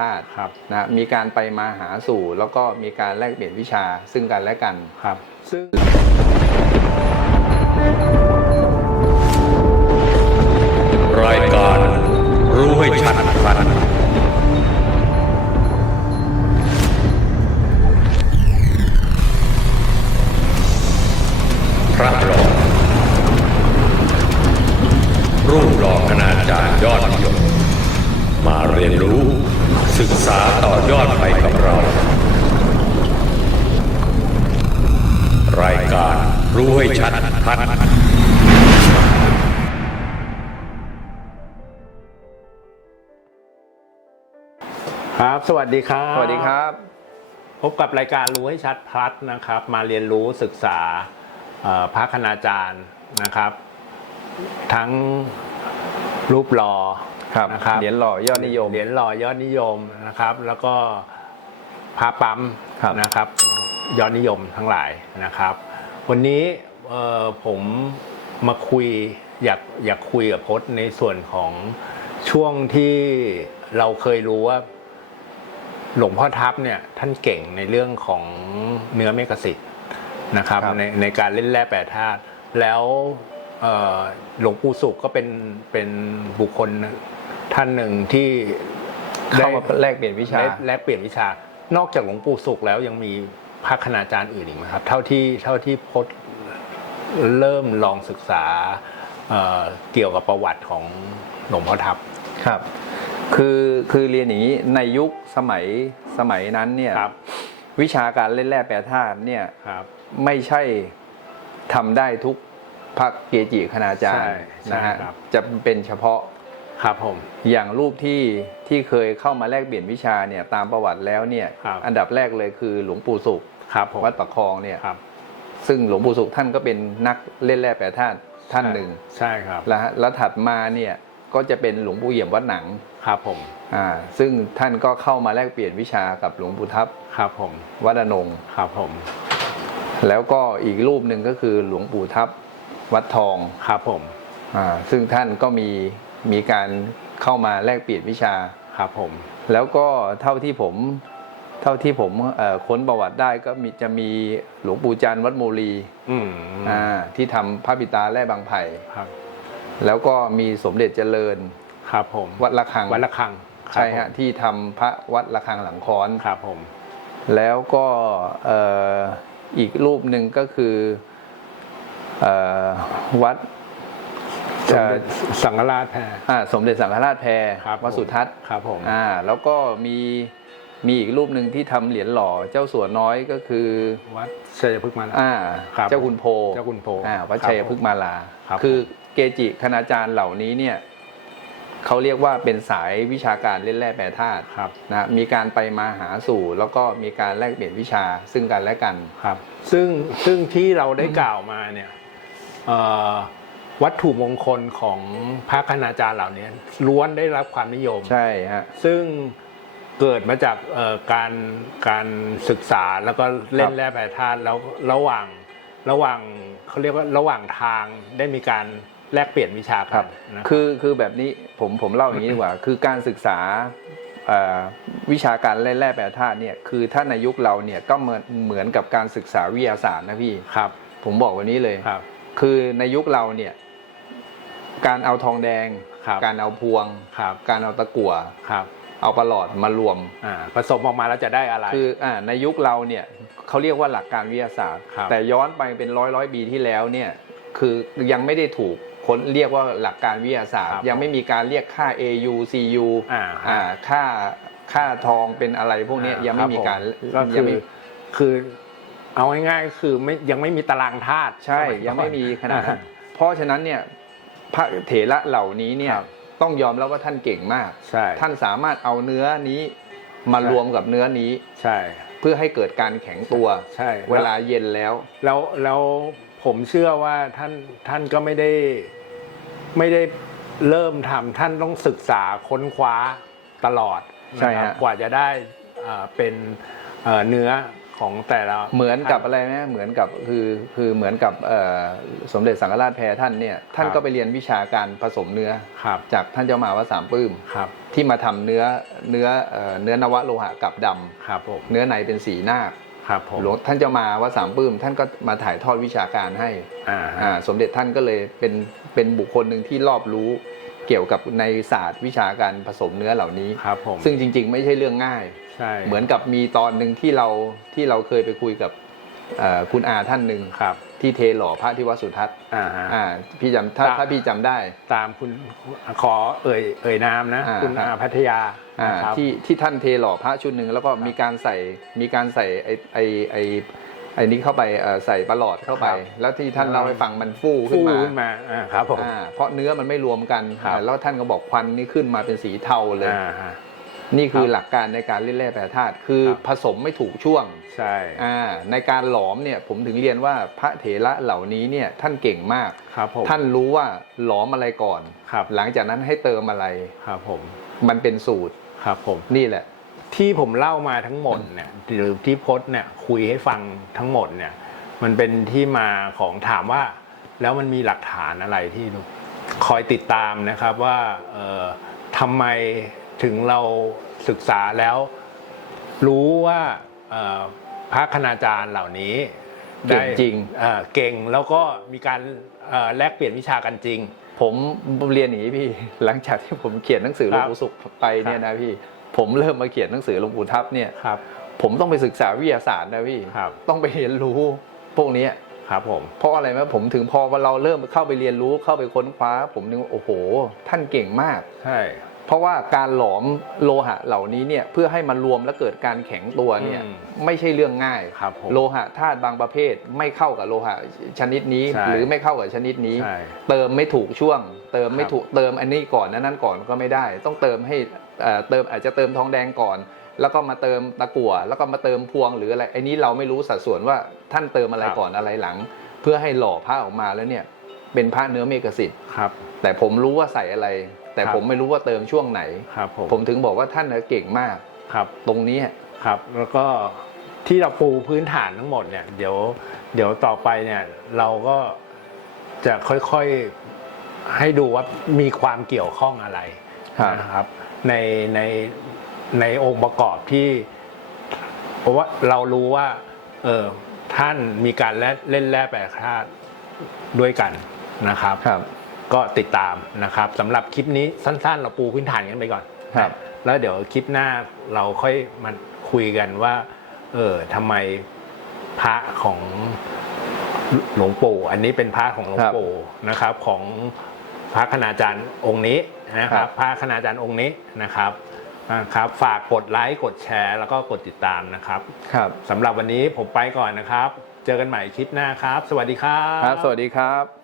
ธาตุครับนะมีการไปมาหาสู่ แล้วก็มีการแลกเปลี่ยนวิชาซึ่งกันและกันครับ ซึ่งรายการรู้ให้ชัดชัด ครับ สวัสดีครับ สวัสดีครับ พบกับรายการรู้ให้ชัดพลัดนะครับ มาเรียนรู้ศึกษาเอ่อพระคณาจารย์นะครับ ทั้งรูปหล่อครับนะครับเหรียญหล่อยอดนิยมเหรียญหล่อยอดนิยมนะครับ แล้วก็พระปั๊มครับนะครับ ยอดนิยมทั้งหลายนะครับ วันนี้ เอ่อผมมาคุยอยากอยากคุยกับพจน์ในส่วนของช่วงที่เราเคยรู้ว่า หลวงพ่อทัพเนี่ยท่านเก่งในเรื่องของเนื้อเมกสิทธิ์นะครับครับในในการเล่นแร่แปรธาตุแล้วเอ่อหลวงปู่สุขก็เป็นเป็นบุคคลท่านหนึ่งที่เข้ามาได้แลกเปลี่ยนวิชาได้แลกเปลี่ยนวิชา นอกจากหลวงปู่สุขแล้วยังมีพระคณาจารย์อื่นอีกไหมครับ เท่าที่เท่าที่พจน์ เริ่มลองศึกษาเอ่อเกี่ยวกับประวัติของหลวงพ่อทัพครับ คือคือเรียนอย่างนี้ในยุคสมัยสมัยนั้นเนี่ยครับวิชาการเล่นแร่แปรธาตุเนี่ยครับไม่ใช่ทำได้ทุกพระเกจิคณาจารใช่ย์ใช่นะฮะครับจะเป็นเฉพาะครับผมอย่างรูปที่ที่เคยเข้ามาแลกเปลี่ยนวิชาเนี่ยตามประวัติแล้วเนี่ยครับอันดับแรกเลยคือหลวงปู่สุขครับผมวัดประคองเนี่ยครับ ซึ่งหลวงปู่สุขท่านก็เป็นนักเล่นแร่แปรธาตุท่านหนึ่งใช่ครับแล้วฮะแล้วถัดมาเนี่ยก็จะเป็นหลวงปู่เอี่ยมวัดหนังครับผมอ่าซึ่งท่านก็เข้ามาแลกเปลี่ยนวิชากับหลวงปู่ทัพครับผมวัดอนงค์ครับผมแล้วก็อีกรูปหนึ่งก็คือหลวงปู่ทัพวัดทองครับผมอ่าซึ่งท่านก็มีมีการเข้ามาแลกเปลี่ยนวิชาครับผม แล้วก็เท่าที่ผม เท่าที่ผมเอ่อค้นประวัติได้ก็มีจะมีหลวงปู่จันทร์วัดโมลีอืมอ่าที่ทำพระปิตาแร่บางไผ่ครับแล้วก็มีสมเด็จเจริญครับผมวัดระฆังวัดระฆังใช่ฮะที่ทำพระวัดระฆังหลังค้อนครับผม แล้วก็เอ่ออีกรูปหนึ่งก็คือเอ่อวัดสมเอ่อเด็จสังฆราชแพรอ่าสมเด็จสังฆราชแพรครับวัดสุทัศน์ครับผมอ่าแล้วก็มี มีอีกรูปหนึ่งที่ทำเหรียญหล่อเจ้าสัวน้อยก็คือ วัดชัยพฤกษ์มาแล้วอ่าครับเจ้าคุณโพเจ้าคุณโพอ่าวัดครับชัยพฤกษ์มาลาครับคือเกจิคณาจารย์เหล่านี้เนี่ยเขาเรียกว่าเป็นสายวิชาการเล่นแร่แปรธาตุครับนะมีการไปมาหาสู่ แล้วก็มีการแลกเปลี่ยนวิชาซึ่งกันและกันครับ ซึ่งซึ่งที่เราได้กล่าวมาเนี่ยเอ่อวัตถุมงคลของพระคณาจารย์เหล่านี้ล้วนได้รับความนิยมใช่ฮะซึ่ง เกิดมาจากเอ่อการการศึกษาแล้วก็เล่ครันบแร่แปรธาตุแล้วระหว่างระหว่างเขาเรียกว่าระหว่างทางได้มีการแลกเปลี่ยนวิชาคกัรับนนะคือคือแบบนี้ผมผมเล่าอย่างนี้ดีกว่า คือการศึกษาเอ่อวิชาการเล่นแร่แปรธาตุเนี่ยคือถ้าในยุคเราเนี่ยก็เหมือนเหมือนกับการศึกษาวิทยาศาสตร์นะพี่ครับ ผมบอกวันนี้เลยครับ คือในยุคเราเนี่ยการเอาทองแดงครับการเอาพวงครับการเอาตะกั่วครับ เอาประหลอดมารวมอ่าผสมออกมาแล้วจะได้อะไร คืออ่าในยุคเราเนี่ยเขาเรียกว่าหลักการวิทยาศาสตร์ครับแต่ย้อนไปเป็นร้อยร้อยปีที่แล้วเนี่ยคือยังไม่ได้ถูกคนเรียกว่าหลักการวิทยาศาสตร์ ยังไม่มีการเรียกค่า AU CU อ่าอ่าค่าค่าทองเป็นอะไรพวกเนี้ยอ่ายังไม่มีการครับผมก็ยัคืงอไม่คือเอาง่ายๆก็คือไม่ยังไม่มีตารางธาตุใช่สก่อนยังไม่มีขนาดนั้นเพราะฉะนั้นเนี่ยพระเถระเหล่านี้เนี่ยครับ ต้องยอมแล้วว่าท่านเก่งมาก ใช่ ท่านสามารถเอาเนื้อนี้มาใช่รวมกับเนื้อนี้ ใช่ เพื่อให้เกิดการแข็งตัว ใช่ เวลาเย็นแล้ว แล้วแล้วผมเชื่อว่าท่านท่านก็ไม่ได้ไม่ได้เริ่มทำท่านต้องศึกษาค้นคว้าตลอดใช่นะคฮะรับกว่าจะได้อ่าเป็นเอ่อเนื้อ ของแต่ละเหมือนกับอะไรไหมเหมือนกับคือคือเหมือนกับเอ่อสมเด็จสังฆราชแพรท่านเนี่ยท่านก็ไปเรียนวิชาการผสมเนื้อครับจากท่านเจ้ามาวัดสามปื้มครับที่มาทำเนื้อเนื้อเอ่อเนื้อนวโลหะกับดำครับผมเนื้อในเป็นสีนาคครับผมหลวงท่านเจ้ามาวัดสามปื้มท่านก็มาถ่ายทอดวิชาการให้อ่าอ่าฮะสมเด็จท่านก็เลยเป็นเป็นบุคคลหนึ่งที่รอบรู้ เกี่ยวกับในศาสตร์วิชาการผสมเนื้อเหล่านี้ ครับผมซึ่งจริง ๆ ไม่ใช่เรื่องง่าย ใช่เหมือนกับมีตอนหนึ่งที่เราที่เราเคยไปคุยกับเอ่อคุณอาท่านหนึ่งครับที่เทหล่อพระที่วัดสุทัศน์อ่าฮะ อ่าพี่จำถ้าครับ ถ้าพี่จำได้ ตามคุณขอเอ่ยเอ่ยนามนะ อ่าคุณครับ อาพัทยาอ่านะครับ ที่ที่ท่านเทหล่อพระชุดหนึ่งแล้วก็มีการใส่มีการใส่ไอไอไอ ไอ้นี้เข้าไปเอ่อใส่ประหลอดเข้าไปครับแล้วที่ท่านเล่าให้ฟังมันฟูขึ้ฟูนมาขึ้นมาอ่าครับผมอ่าเพราะเนื้อมันไม่รวมกันครับอ่าแล้วท่านก็บอกควันนี่ขึ้นมาเป็นสีเทาเลยอ่าฮะนี่คือครับหลักการในการเล่นแร่แปรธาตุคือครับผสมไม่ถูกช่วงใช่อ่าในการหลอมเนี่ยผมถึงเรียนว่าพระเถระเหล่านี้เนี่ยท่านเก่งมากครับผมท่านรู้ว่าหลอมอะไรก่อนครับหลังจากนั้นให้เติมอะไรครับผมมันเป็นสูตรครับผมนี่แหละ ที่ผมเล่ามาทั้งหมดเนี่ยหรือที่พจน์เนี่ยคุยให้ฟังทั้งหมดเนี่ย มันเป็นที่มาของถามว่า แล้วมันมีหลักฐานอะไรที่คอยติดตามนะครับว่าเอ่อทำไมถึงเราศึกษาแล้ว รู้ว่าเอ่อพระคณาจารย์เหล่านี้เก่งจริงเอ่อเก่งแล้วก็มีการเอ่อแลกเปลี่ยนวิชากันจริง ผมเรียนอย่างนี้พี่หลังจากที่ผมเขียนหนังสือหลวงปู่สุขไปเนี่ยนะพี่ ผมเริ่มมาเขียนหนังสือหลวงปู่ทับเนี่ยครับ ผมต้องไปศึกษาวิทยาศาสตร์นะพี่ครับ ต้องไปเรียนรู้พวกเนี้ยครับผมเพราะอะไรไหมผมถึงพอว่าเราเริ่มเข้าไปเรียนรู้เข้าไปค้นคว้า ผมนึกว่าโอ้โห ท่านเก่งมากใช่เพราะว่าการหลอมโลหะเหล่านี้เนี่ยเพื่อให้มันรวมและเกิดการแข็งตัวเนี่ยอืมไม่ใช่เรื่องง่ายครับผมโลหะธาตุบางประเภทไม่เข้ากับโลหะชนิดนี้ใช่หรือไม่เข้ากับชนิดนี้ใช่เติมไม่ถูกช่วง เติมไม่ครับถูกเติมอันนี้ก่อนนั้นนั้นก่อนก็ไม่ได้ ต้องเติมให้ เอ่อเติมอาจจะเติมทองแดงก่อน แล้วก็มาเติมตะกั่วแล้วก็มาเติมพวงหรืออะไรไอ้นี้เราไม่รู้สัดส่วนว่าท่านเติมอะไรก่อนอะไรหลัง เพื่อให้หล่อพระออกมาแล้วเนี่ยเป็นพระเนื้อเมกสิทธิ์ครับแต่ผมรู้ว่าใส่อะไร แต่ครับผมไม่รู้ว่าเติมช่วงไหนครับผมผมถึงบอกว่าท่านน่ะเก่งมากครับ ตรงนี้ครับแล้วก็ที่เราปูพื้นฐานทั้งหมดเนี่ยเดี๋ยวเดี๋ยวต่อไปเนี่ยเราก็จะค่อยๆให้ดูว่ามีความเกี่ยวข้องอะไรครับนะครับ ในในในองค์ประกอบที่เพราะว่าเรารู้ว่า เออท่านมีการเล่นเล่นแร่แปรธาตุด้วยกันนะครับครับ ก็ติดตามนะครับสำหรับคลิปนี้สั้นๆ เราปูพื้นฐานกันไปก่อนครับ แล้วเดี๋ยวคลิปหน้าเราค่อยมาคุยกันว่า เออทำไมพระของหลวงปู่อันนี้เป็นพระของหลวงปู่นะครับ ของพระคณาจารย์องค์นี้ นะครับพระคณาจารย์องค์นี้นะครับนะครับฝากกดไลค์กดแชร์แล้วก็กดติดตามนะครับครับสำหรับวันนี้ผมไปก่อนนะครับ เจอกันใหม่คลิปหน้าครับ สวัสดีครับ ครับ สวัสดีครับ